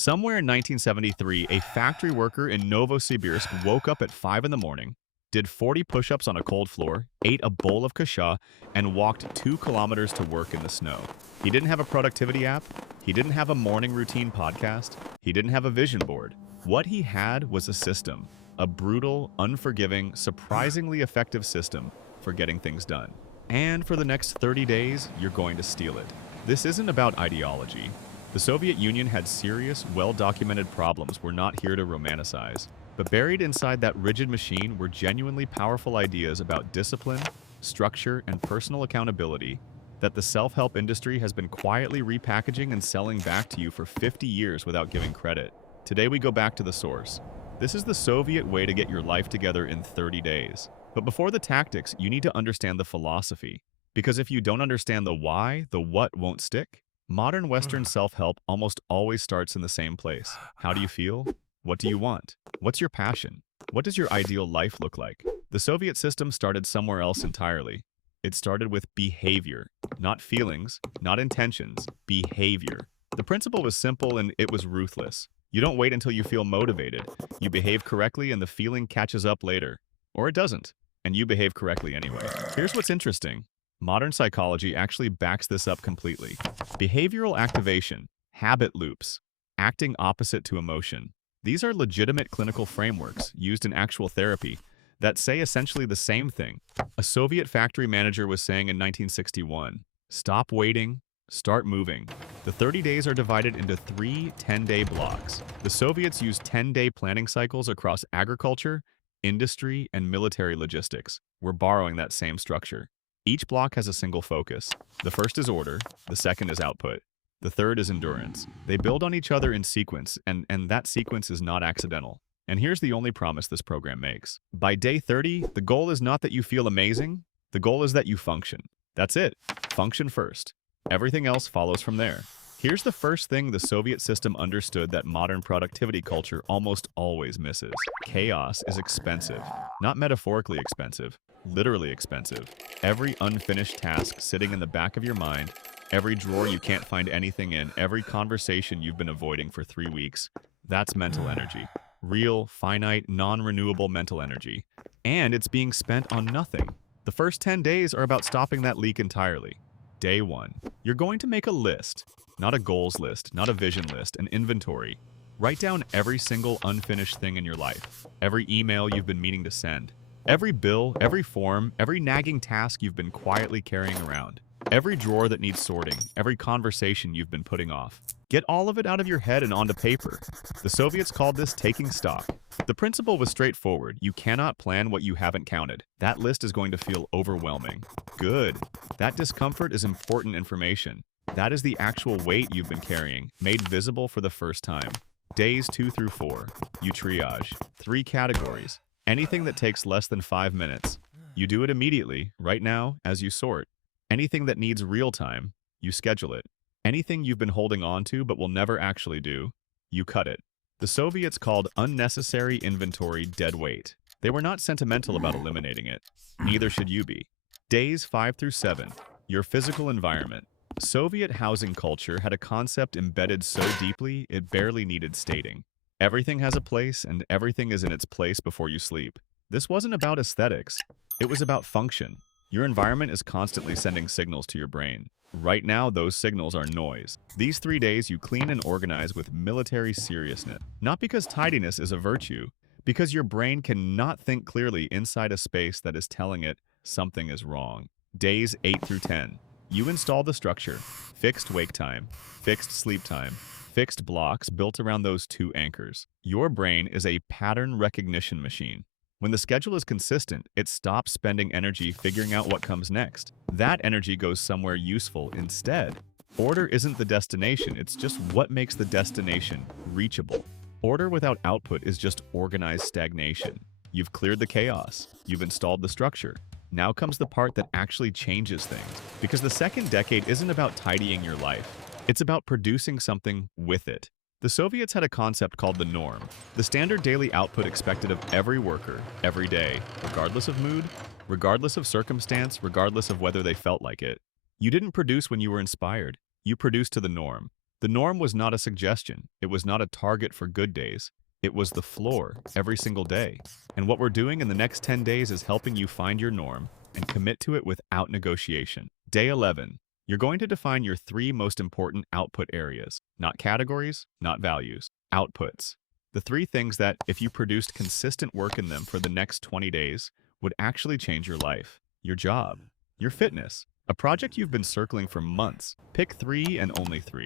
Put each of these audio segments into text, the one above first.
Somewhere in 1973, a factory worker in Novosibirsk woke up at 5 in the morning, did 40 push-ups on a cold floor, ate a bowl of kasha, and walked 2 kilometers to work in the snow. He didn't have a productivity app. He didn't have a morning routine podcast. He didn't have a vision board. What he had was a system, a brutal, unforgiving, surprisingly effective system for getting things done. And for the next 30 days, you're going to steal it. This isn't about ideology. The Soviet Union had serious, well-documented problems we're not here to romanticize. But buried inside that rigid machine were genuinely powerful ideas about discipline, structure, and personal accountability that the self-help industry has been quietly repackaging and selling back to you for 50 years without giving credit. Today we go back to the source. This is the Soviet way to get your life together in 30 days. But before the tactics, you need to understand the philosophy. Because if you don't understand the why, the what won't stick. Modern Western self-help almost always starts in the same place. How do you feel? What do you want? What's your passion? What does your ideal life look like? The Soviet system started somewhere else entirely. It started with behavior, not feelings, not intentions, behavior. The principle was simple and it was ruthless. You don't wait until you feel motivated. You behave correctly and the feeling catches up later. Or it doesn't, and you behave correctly anyway. Here's what's interesting. Modern psychology actually backs this up completely. Behavioral activation, habit loops, acting opposite to emotion. These are legitimate clinical frameworks used in actual therapy that say essentially the same thing. A Soviet factory manager was saying in 1961, "Stop waiting, start moving." The 30 days are divided into 3 10-day blocks. The Soviets used 10-day planning cycles across agriculture, industry, and military logistics. We're borrowing that same structure. Each block has a single focus. The first is order, the second is output, the third is endurance. They build on each other in sequence, and that sequence is not accidental. And here's the only promise this program makes. By day 30, the goal is not that you feel amazing, the goal is that you function. That's it. Function first. Everything else follows from there. Here's the first thing the Soviet system understood that modern productivity culture almost always misses. Chaos is expensive. Not metaphorically expensive, literally expensive. Every unfinished task sitting in the back of your mind, every drawer you can't find anything in, every conversation you've been avoiding for 3 weeks, that's mental energy. Real, finite, non-renewable mental energy. And it's being spent on nothing. The first 10 days are about stopping that leak entirely. Day 1. You're going to make a list. Not a goals list, not a vision list, an inventory. Write down every single unfinished thing in your life. Every email you've been meaning to send. Every bill, every form, every nagging task you've been quietly carrying around. Every drawer that needs sorting, every conversation you've been putting off. Get all of it out of your head and onto paper. The Soviets called this taking stock. The principle was straightforward. You cannot plan what you haven't counted. That list is going to feel overwhelming. Good. That discomfort is important information. That is the actual weight you've been carrying, made visible for the first time. Days 2 through 4. You triage. 3 categories. Anything that takes less than 5 minutes. You do it immediately, right now, as you sort. Anything that needs real time, you schedule it. Anything you've been holding on to but will never actually do, you cut it. The Soviets called unnecessary inventory dead weight. They were not sentimental about eliminating it. Neither should you be. Days 5 through 7. Your physical environment. Soviet housing culture had a concept embedded so deeply it barely needed stating. Everything has a place and everything is in its place before you sleep. This wasn't about aesthetics. It was about function. Your environment is constantly sending signals to your brain. Right now, those signals are noise. These 3 days you clean and organize with military seriousness. Not because tidiness is a virtue, because your brain cannot think clearly inside a space that is telling it something is wrong. Days 8 through 10. You install the structure. Fixed wake time, fixed sleep time, fixed blocks built around those 2 anchors. Your brain is a pattern recognition machine. When the schedule is consistent, it stops spending energy figuring out what comes next. That energy goes somewhere useful instead. Order isn't the destination, it's just what makes the destination reachable. Order without output is just organized stagnation. You've cleared the chaos. You've installed the structure. Now comes the part that actually changes things. Because the second decade isn't about tidying your life. It's about producing something with it. The Soviets had a concept called the norm, the standard daily output expected of every worker, every day, regardless of mood, regardless of circumstance, regardless of whether they felt like it. You didn't produce when you were inspired. You produced to the norm. The norm was not a suggestion. It was not a target for good days. It was the floor every single day. And what we're doing in the next 10 days is helping you find your norm and commit to it without negotiation. Day 11. You're going to define your 3 most important output areas, not categories, not values, outputs. The 3 things that, if you produced consistent work in them for the next 20 days, would actually change your life, your job, your fitness, a project you've been circling for months. Pick 3 and only 3.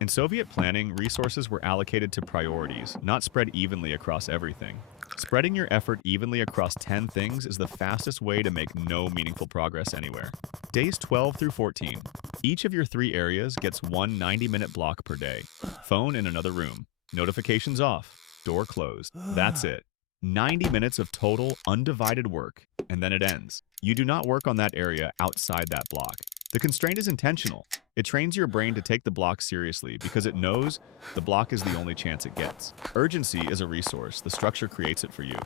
In Soviet planning, resources were allocated to priorities, not spread evenly across everything. Spreading your effort evenly across 10 things is the fastest way to make no meaningful progress anywhere. Days 12 through 14. Each of your 3 areas gets one 90-minute block per day. Phone in another room. Notifications off. Door closed. That's it. 90 minutes of total, undivided work, and then it ends. You do not work on that area outside that block. The constraint is intentional. It trains your brain to take the block seriously because it knows the block is the only chance it gets. Urgency is a resource. The structure creates it for you.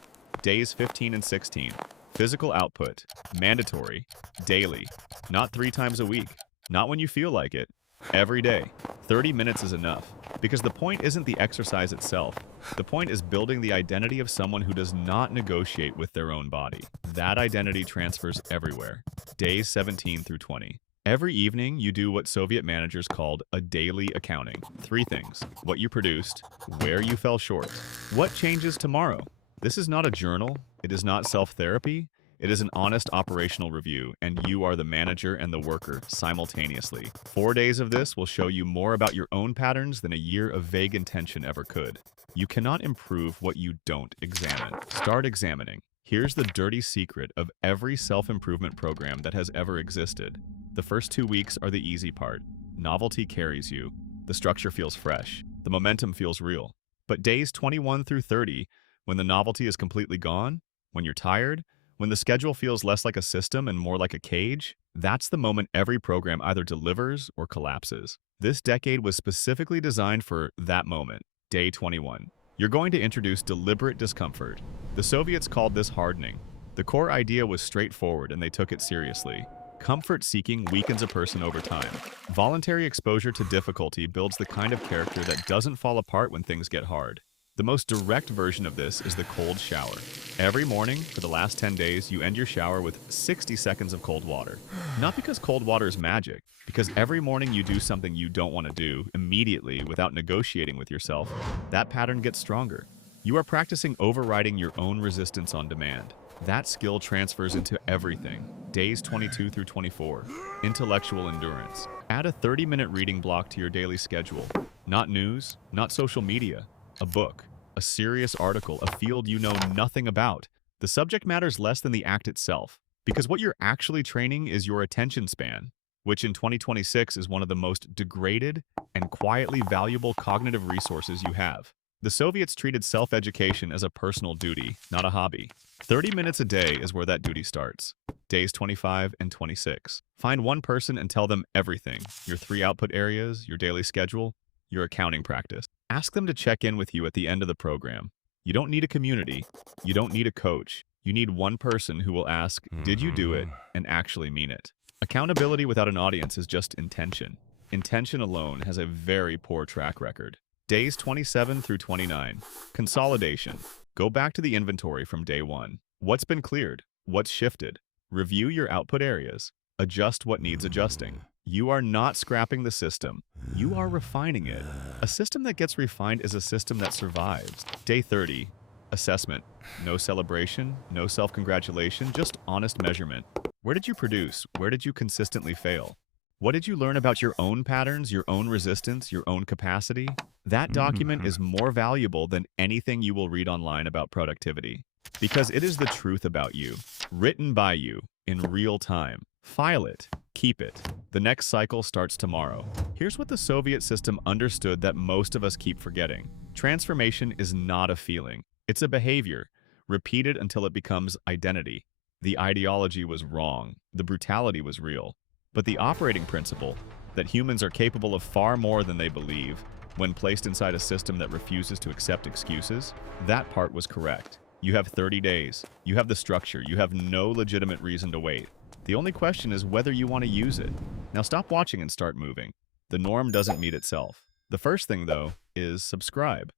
Days 15 and 16. Physical output. Mandatory. Daily. Not 3 times a week. Not when you feel like it. Every day. 30 minutes is enough. Because the point isn't the exercise itself. The point is building the identity of someone who does not negotiate with their own body. That identity transfers everywhere. Days 17 through 20. Every evening, you do what Soviet managers called a daily accounting. 3 things: what you produced, where you fell short, what changes tomorrow. This is not a journal. It is not self-therapy. It is an honest operational review, and you are the manager and the worker simultaneously. 4 days of this will show you more about your own patterns than a year of vague intention ever could. You cannot improve what you don't examine. Start examining. Here's the dirty secret of every self-improvement program that has ever existed. The first 2 weeks are the easy part. Novelty carries you. The structure feels fresh. The momentum feels real. But days 21 through 30, when the novelty is completely gone, when you're tired, when the schedule feels less like a system and more like a cage, that's the moment every program either delivers or collapses. This decade was specifically designed for that moment. Day 21. You're going to introduce deliberate discomfort. The Soviets called this hardening. The core idea was straightforward and they took it seriously. Comfort seeking weakens a person over time. Voluntary exposure to difficulty builds the kind of character that doesn't fall apart when things get hard. The most direct version of this is the cold shower. Every morning, for the last 10 days, you end your shower with 60 seconds of cold water. Not because cold water is magic, because every morning you do something you don't want to do immediately without negotiating with yourself. That pattern gets stronger. You are practicing overriding your own resistance on demand. That skill transfers into everything. Days 22 through 24. Intellectual endurance. Add a 30-minute reading block to your daily schedule. Not news, not social media. A book, a serious article, a field you know nothing about. The subject matters less than the act itself, because what you're actually training is your attention span, which in 2026 is one of the most degraded and quietly valuable cognitive resources you have. The Soviets treated self-education as a personal duty, not a hobby. 30 minutes a day is where that duty starts. Days 25 and 26. Find one person and tell them everything. Your 3 output areas, your daily schedule, your accounting practice. Ask them to check in with you at the end of the program. You don't need a community. You don't need a coach. You need one person who will ask, did you do it, and actually mean it. Accountability without an audience is just intention. Intention alone has a very poor track record. Days 27 through 29. Consolidation. Go back to the inventory from day 1. What's been cleared? What's shifted? Review your output areas. Adjust what needs adjusting. You are not scrapping the system. You are refining it. A system that gets refined is a system that survives. Day 30. Assessment. No celebration, no self-congratulation, just honest measurement. Where did you produce? Where did you consistently fail? What did you learn about your own patterns, your own resistance, your own capacity? That document is more valuable than anything you will read online about productivity. Because it is the truth about you, written by you, in real time. File it. Keep it. The next cycle starts tomorrow. Here's what the Soviet system understood that most of us keep forgetting. Transformation is not a feeling. It's a behavior, repeated until it becomes identity. The ideology was wrong. The brutality was real. But the operating principle, that humans are capable of far more than they believe, when placed inside a system that refuses to accept excuses, that part was correct. You have 30 days. You have the structure. You have no legitimate reason to wait. The only question is whether you want to use it. Now stop watching and start moving. The norm doesn't meet itself. The first thing, though, is subscribe.